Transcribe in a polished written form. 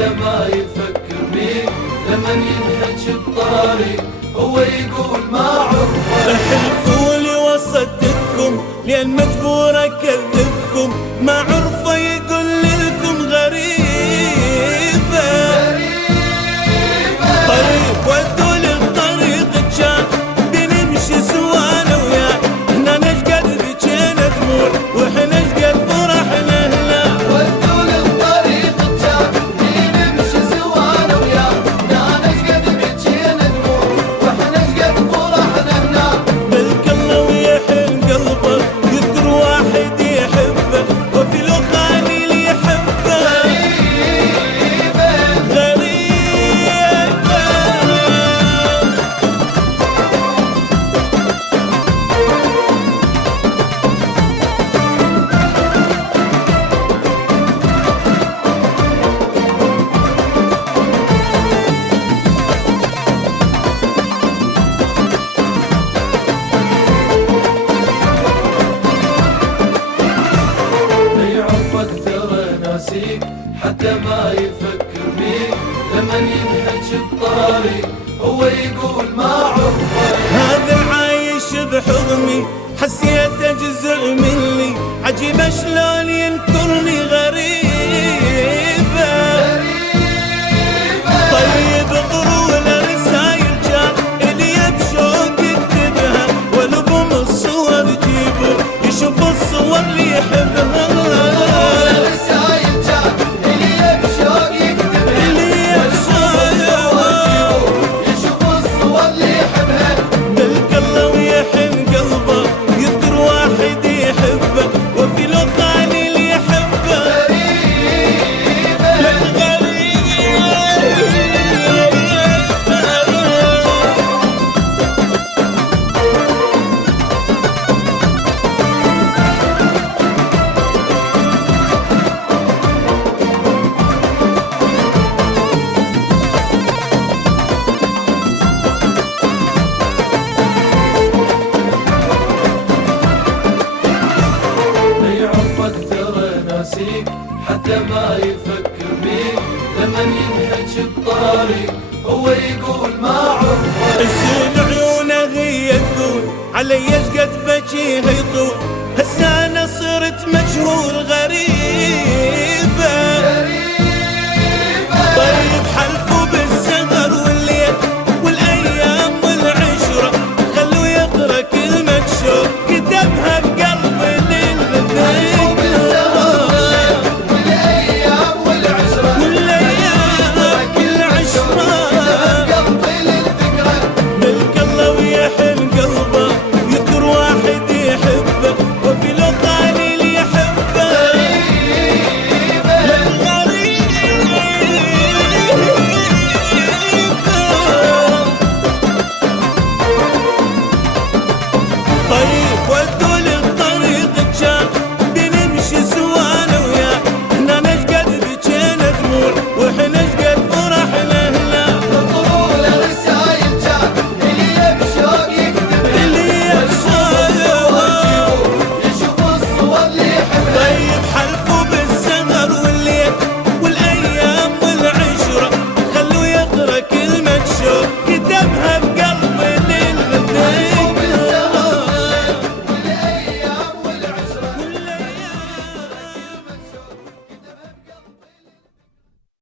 حتى ما يفكر بيك، لمن ينهج بطاري هو يقول ما عرفه. احلفوا لي وصدقكم لأن مجبور أكذبكم، ما عرفه يقول لكم غريبة. طيب ودوا للطريق كان بنمشي سوا أنا وياه، احنا نشقد بجينا دموع واحنا نشقد فرحنا هنا. ودوا للطريق كان بنمشي سوا أنا وياه، احنا نشقد بجينا دموع واحنا نشقد فرحنا هنا. بلك الله ويحن قلبك يذكر واحد يحبه، وفي الأغاني اللي يحبه غريبة. حتى ما يفكر بيك، لمن ينهج بطاري هو يقول ما عرفه. هذا عايش بحضني حسيته جزء مني، عجيبة شلون ينكرني غريبة. طيب اقروا له رسايل جات اللي بشوق يكتبها، والبوم الصور جيبوا يشوفوا الصور اللي يحبها. حتى ما يفكر بيك، لمن ينهج بطاري هو يقول ما عرفه. يصير عيونه هي تقول علي قد بجيه يطول، هسه انا صرت مجهول غريبة. طيب حلفوا بالسهر والليل والايام والعشرة، خلوا يقرا كلمة شوق كتبها بقلب للذكرى. طيب